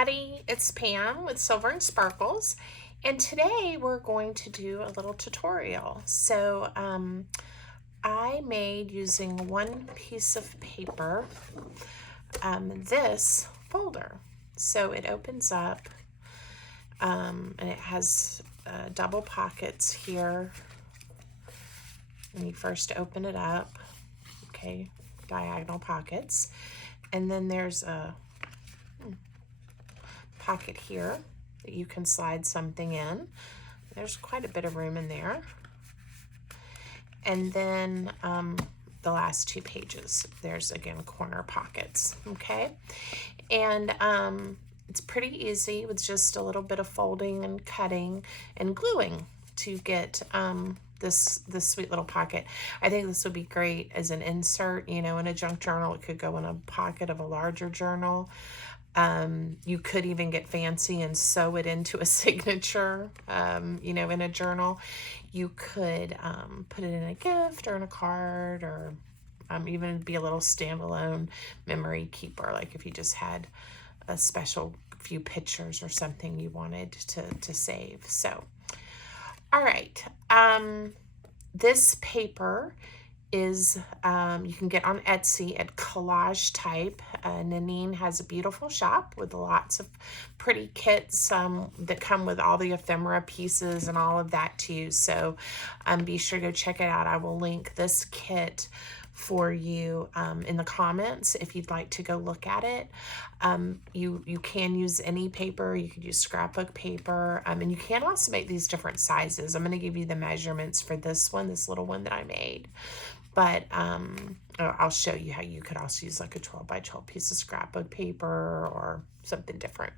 everybody, it's Pam with Silver and Sparkles, and today we're going to do a little tutorial. So I made, using one piece of paper, this folder. So it opens up and it has double pockets here when you first open it up, okay, diagonal pockets, and then there's a pocket here that you can slide something in. There's quite a bit of room in there. And then the last two pages, there's again corner pockets, okay? And it's pretty easy with just a little bit of folding and cutting and gluing to get this sweet little pocket. I think this would be great as an insert, you know, in a junk journal. It could go in a pocket of a larger journal. You could even get fancy and sew it into a signature, you know, in a journal. You could put it in a gift or in a card, or even be a little standalone memory keeper, like if you just had a special few pictures or something you wanted to save. So, all right. This paper is you can get on Etsy at Collage Type. Nanine has a beautiful shop with lots of pretty kits that come with all the ephemera pieces and all of that too. So be sure to go check it out. I will link this kit for you in the comments if you'd like to go look at it. You can use any paper. You could use scrapbook paper, and you can also make these different sizes. I'm going to give you the measurements for this one, this little one that I made. But I'll show you how you could also use like a 12 by 12 piece of scrapbook paper or something different.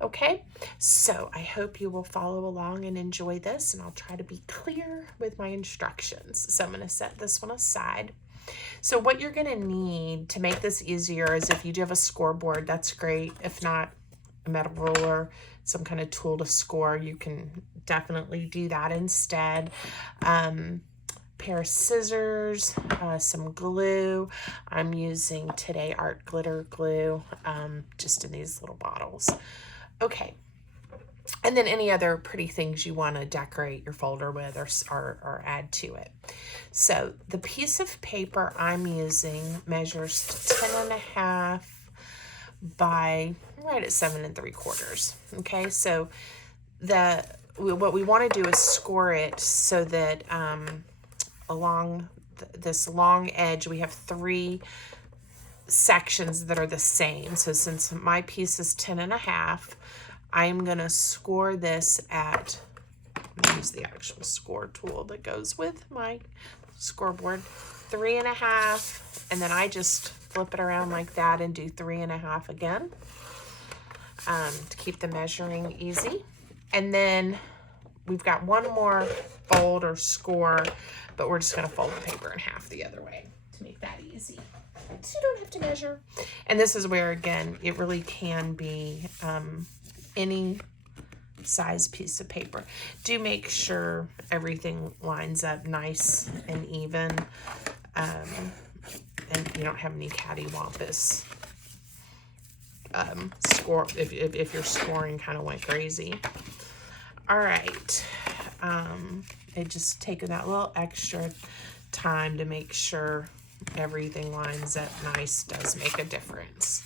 Okay, so I hope you will follow along and enjoy this, and I'll try to be clear with my instructions. So I'm going to set this one aside. So what you're going to need to make this easier is, if you do have a scoreboard, that's great. If not, a metal ruler, some kind of tool to score, you can definitely do that instead. Pair of scissors, some glue. I'm using Today Art glitter glue, just in these little bottles. Okay, and then any other pretty things you want to decorate your folder with or add to it. So the piece of paper I'm using measures 10.5 by right at 7 3/4. Okay, so what we want to do is score it so that along this long edge, we have 3 sections that are the same. So since my piece is 10.5, I'm going to score this at, use the actual score tool that goes with my scoreboard, 3.5, and then I just flip it around like that and do 3.5 again, to keep the measuring easy. And then we've got one more fold or score, but we're just going to fold the paper in half the other way to make that easy, so you don't have to measure. And this is where, again, it really can be any size piece of paper. Do make sure everything lines up nice and even, and you don't have any cattywampus score if your scoring kind of went crazy. All right, it just taking that little extra time to make sure everything lines up nice does make a difference.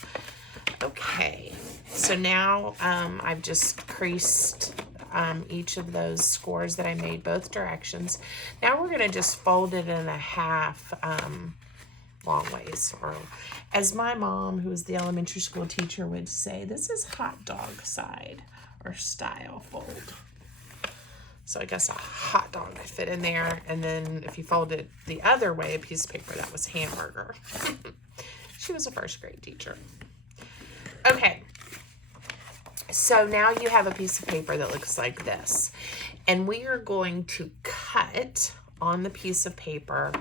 Okay, so now I've just creased each of those scores that I made both directions. Now we're going to just fold it in a half long ways, or as my mom, who was the elementary school teacher, would say, this is hot dog side or style fold. So I guess a hot dog would fit in there, and then if you fold it the other way, a piece of paper, that was hamburger. She was a first grade teacher. Okay, so now you have a piece of paper that looks like this, and we are going to cut on the piece of paper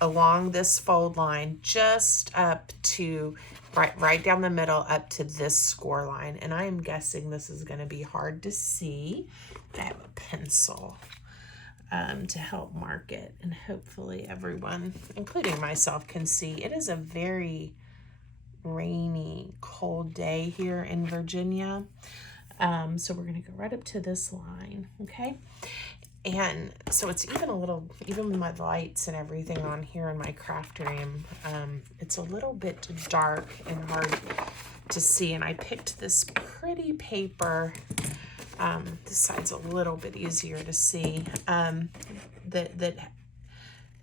along this fold line, just up to right down the middle, up to this score line. And I am guessing this is going to be hard to see. I have a pencil to help mark it, and hopefully everyone, including myself, can see. It is a very rainy, cold day here in Virginia. So we're going to go right up to this line, okay? And so it's even a little, even with my lights and everything on here in my craft room, it's a little bit dark and hard to see. And I picked this pretty paper. This side's a little bit easier to see. That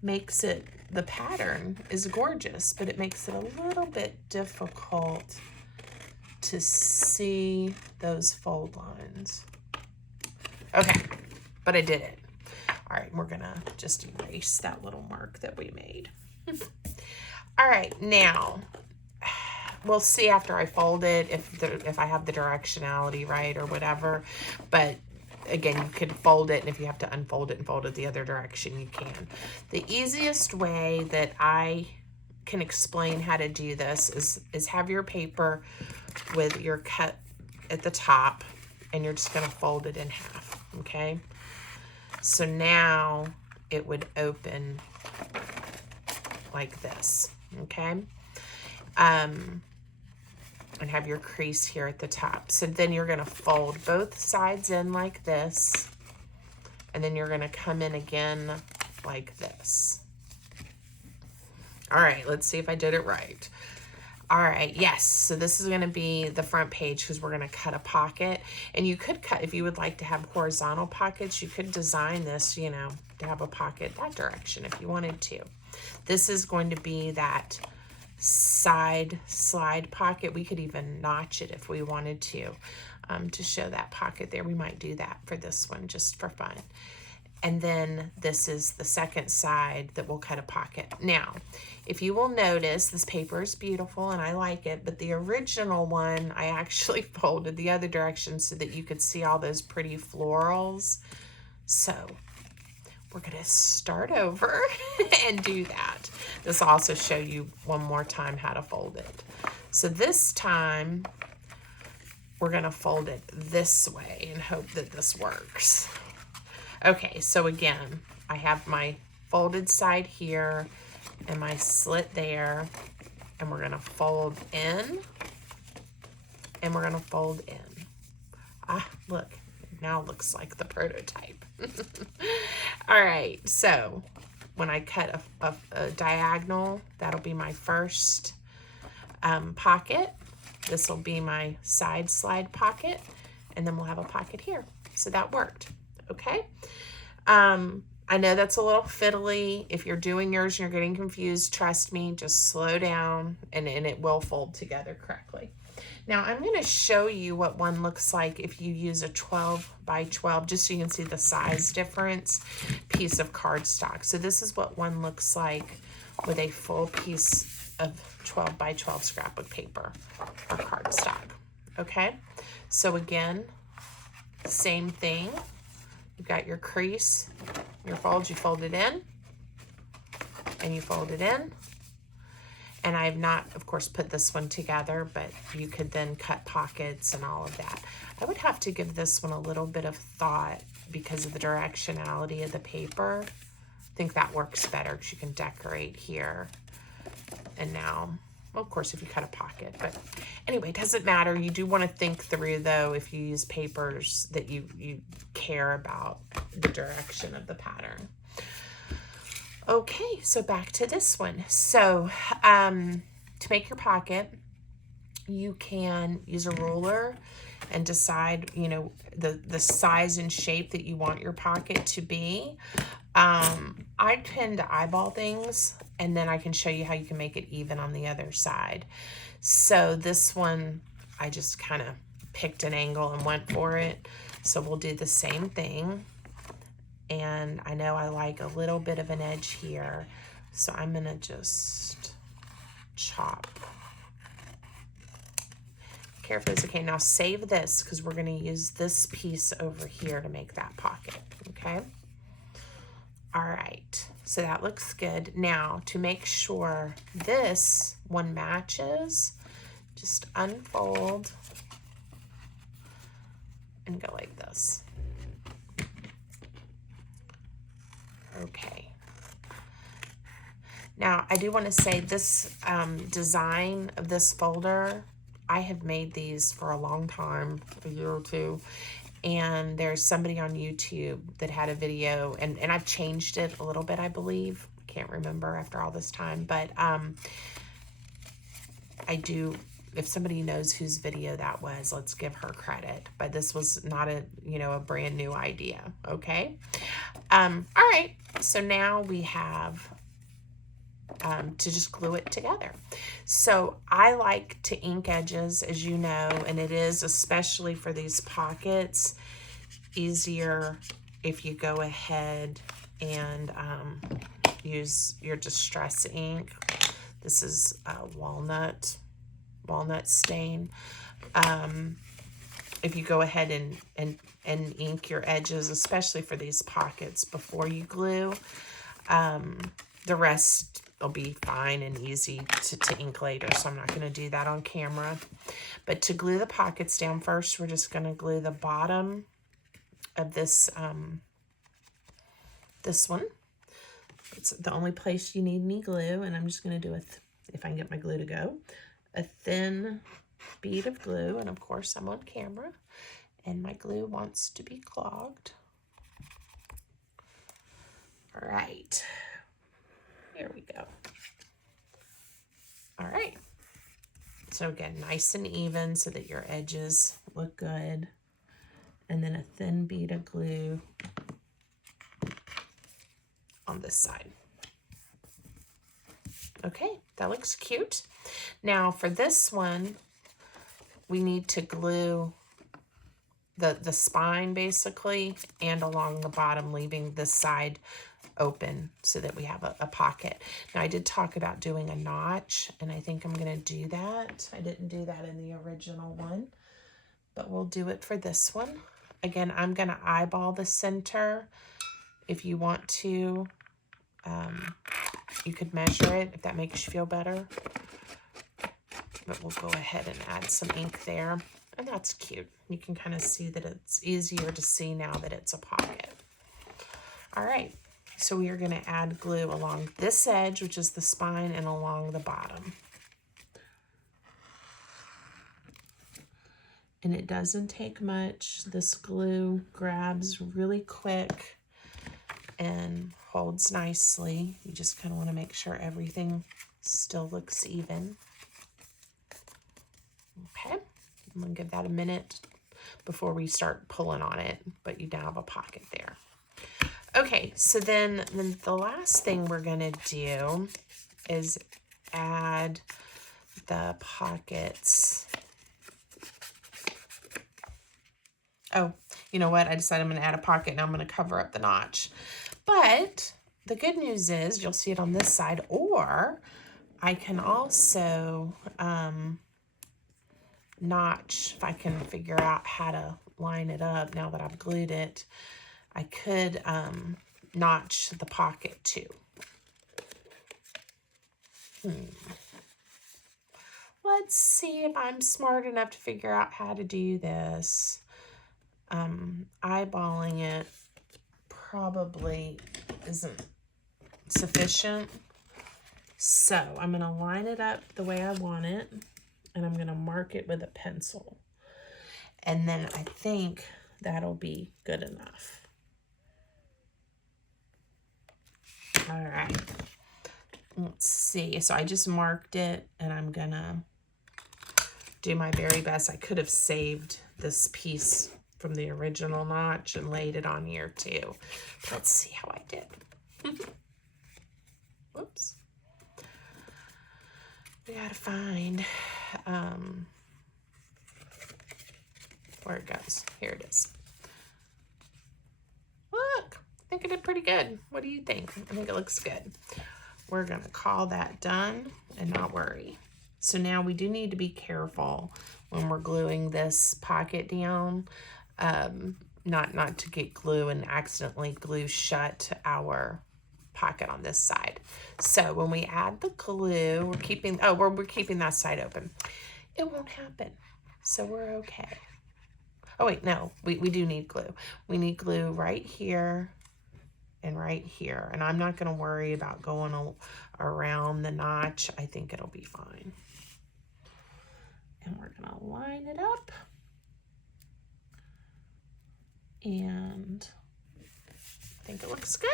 makes it, the pattern is gorgeous, but it makes it a little bit difficult to see those fold lines. Okay, but I did it. All right, we're gonna just erase that little mark that we made. All right, now we'll see after I fold it if I have the directionality right or whatever. But again, you could fold it, and if you have to unfold it and fold it the other direction, you can. The easiest way that I can explain how to do this is have your paper with your cut at the top, and you're just going to fold it in half, okay? So now it would open like this, okay? And have your crease here at the top. So then you're going to fold both sides in like this, and then you're going to come in again like this. All right, let's see if I did it right. All right, yes, so this is going to be the front page because we're going to cut a pocket. And you could cut, if you would like to have horizontal pockets, you could design this, you know, to have a pocket that direction if you wanted to. This is going to be that side slide pocket. We could even notch it if we wanted to show that pocket there. We might do that for this one just for fun. And then this is the second side that will cut a pocket. Now, if you will notice, this paper is beautiful and I like it, but the original one, I actually folded the other direction so that you could see all those pretty florals. So we're gonna start over and do that. This will also show you one more time how to fold it. So this time, we're gonna fold it this way and hope that this works. Okay, so again, I have my folded side here and my slit there, and we're gonna fold in, and we're gonna fold in. Ah, look, now it looks like the prototype. All right, so when I cut a diagonal, that'll be my first pocket. This will be my side slide pocket, and then we'll have a pocket here. So that worked. Okay. I know that's a little fiddly. If you're doing yours and you're getting confused, trust me, just slow down and it will fold together correctly. Now I'm going to show you what one looks like if you use a 12 by 12, just so you can see the size difference, piece of cardstock. So this is what one looks like with a full piece of 12 by 12 scrapbook paper or cardstock. Okay. So again, same thing. You've got your crease, your folds, you fold it in, and you fold it in. And I have not, of course, put this one together, but you could then cut pockets and all of that. I would have to give this one a little bit of thought because of the directionality of the paper. I think that works better because you can decorate here. And now, well, of course, if you cut a pocket, but anyway, it doesn't matter. You do want to think through, though, if you use papers that you care about the direction of the pattern. Okay, so back to this one. So to make your pocket, you can use a ruler and decide, you know, the size and shape that you want your pocket to be. I tend to eyeball things, and then I can show you how you can make it even on the other side. So this one, I just kind of picked an angle and went for it. So we'll do the same thing. And I know I like a little bit of an edge here, so I'm gonna just chop. Carefully as okay. Now save this because we're gonna use this piece over here to make that pocket, okay? All right, so that looks good. Now, to make sure this one matches, just unfold and go like this. Okay. Now, I do want to say this design of this folder, I have made these for a long time, a year or two, and there's somebody on YouTube that had a video, and I've changed it a little bit, I believe. Can't remember after all this time, but I do, if somebody knows whose video that was, let's give her credit. But this was not a, you know, a brand new idea, okay? All right, so now we have to just glue it together. So I like to ink edges, as you know, and it is, especially for these pockets, easier if you go ahead and use your distress ink. This is walnut stain. If you go ahead and ink your edges, especially for these pockets, before you glue, the rest will be fine and easy to ink later, so I'm not going to do that on camera. But to glue the pockets down first, we're just going to glue the bottom of this this one. It's the only place you need any glue, and I'm just going to do if I can get my glue to go, a thin bead of glue. And of course I'm on camera and my glue wants to be clogged. All right, here we go. All right, so again, nice and even so that your edges look good, and then a thin bead of glue on this side. Okay, that looks cute. Now for this one, we need to glue the spine basically and along the bottom, leaving this side open so that we have a pocket. Now I did talk about doing a notch, and I think I'm going to do that. I didn't do that in the original one, but we'll do it for this one. Again, I'm going to eyeball the center. If you want to, you could measure it if that makes you feel better. But we'll go ahead and add some ink there. And that's cute. You can kind of see that it's easier to see now that it's a pocket. All right, so we are going to add glue along this edge, which is the spine, and along the bottom. And it doesn't take much. This glue grabs really quick and holds nicely. You just kind of want to make sure everything still looks even. Okay, I'm going to give that a minute before we start pulling on it, but you now have a pocket there. Okay, so then the last thing we're going to do is add the pockets. Oh, you know what? I decided I'm going to add a pocket, and I'm going to cover up the notch. But the good news is you'll see it on this side, or I can also notch, if I can figure out how to line it up now that I've glued it. I could notch the pocket too. Let's see if I'm smart enough to figure out how to do this. Eyeballing it probably isn't sufficient. So I'm going to line it up the way I want it, and I'm going to mark it with a pencil. And then I think that'll be good enough. All right, let's see. So I just marked it, and I'm gonna do my very best. I could have saved this piece from the original notch and laid it on here too. Let's see how I did. Whoops. We gotta find where it goes. Here it is. Look, I think I did pretty good. What do you think? I think it looks good. We're gonna call that done and not worry. So now we do need to be careful when we're gluing this pocket down, not to get glue and accidentally glue shut our pocket on this side. So when we add the glue, we're keeping that side open. It won't happen, so we're okay. Oh wait, no, we do need glue. We need glue right here and right here. And I'm not going to worry about going around the notch. I think it'll be fine. And we're going to line it up. And I think it looks good.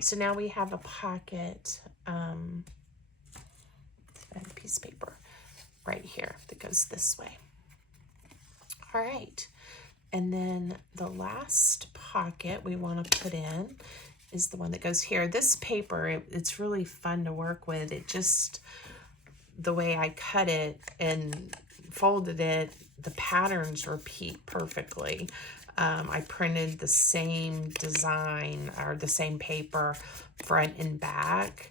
So now we have a pocket, and a piece of paper right here that goes this way. All right. And then the last pocket we want to put in is the one that goes here. This paper, it's really fun to work with. It just, the way I cut it and folded it, the patterns repeat perfectly. I printed the same design or the same paper front and back.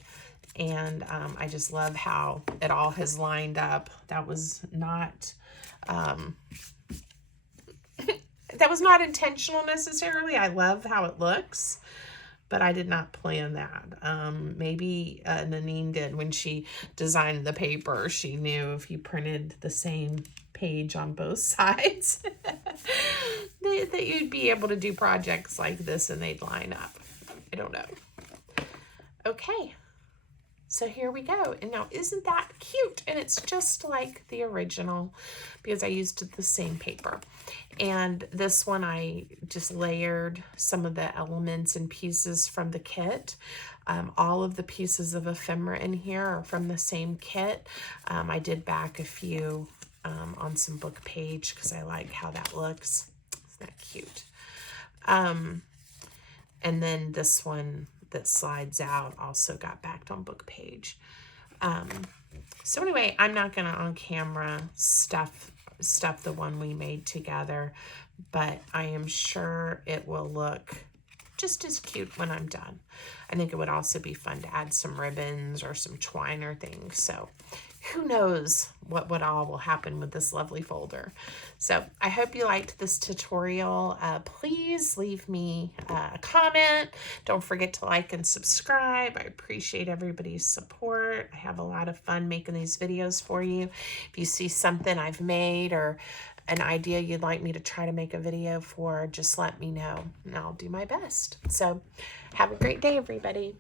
And I just love how it all has lined up. That was not... that was not intentional necessarily. I love how it looks, but I did not plan that. Maybe Nanine did when she designed the paper. She knew if you printed the same page on both sides that you'd be able to do projects like this and they'd line up. I don't know. Okay. So here we go. And now isn't that cute? And it's just like the original because I used the same paper. And this one I just layered some of the elements and pieces from the kit. All of the pieces of ephemera in here are from the same kit. I did back a few on some book page because I like how that looks. Isn't that cute? And then this one that slides out also got backed on book page. So anyway, I'm not gonna on camera stuff the one we made together, but I am sure it will look just as cute when I'm done. I think it would also be fun to add some ribbons or some twine or things. So who knows what all will happen with this lovely folder. So I hope you liked this tutorial. Please leave me a comment. Don't forget to like and subscribe. I appreciate everybody's support. I have a lot of fun making these videos for you. If you see something I've made or an idea you'd like me to try to make a video for, just let me know and I'll do my best. So have a great day, everybody.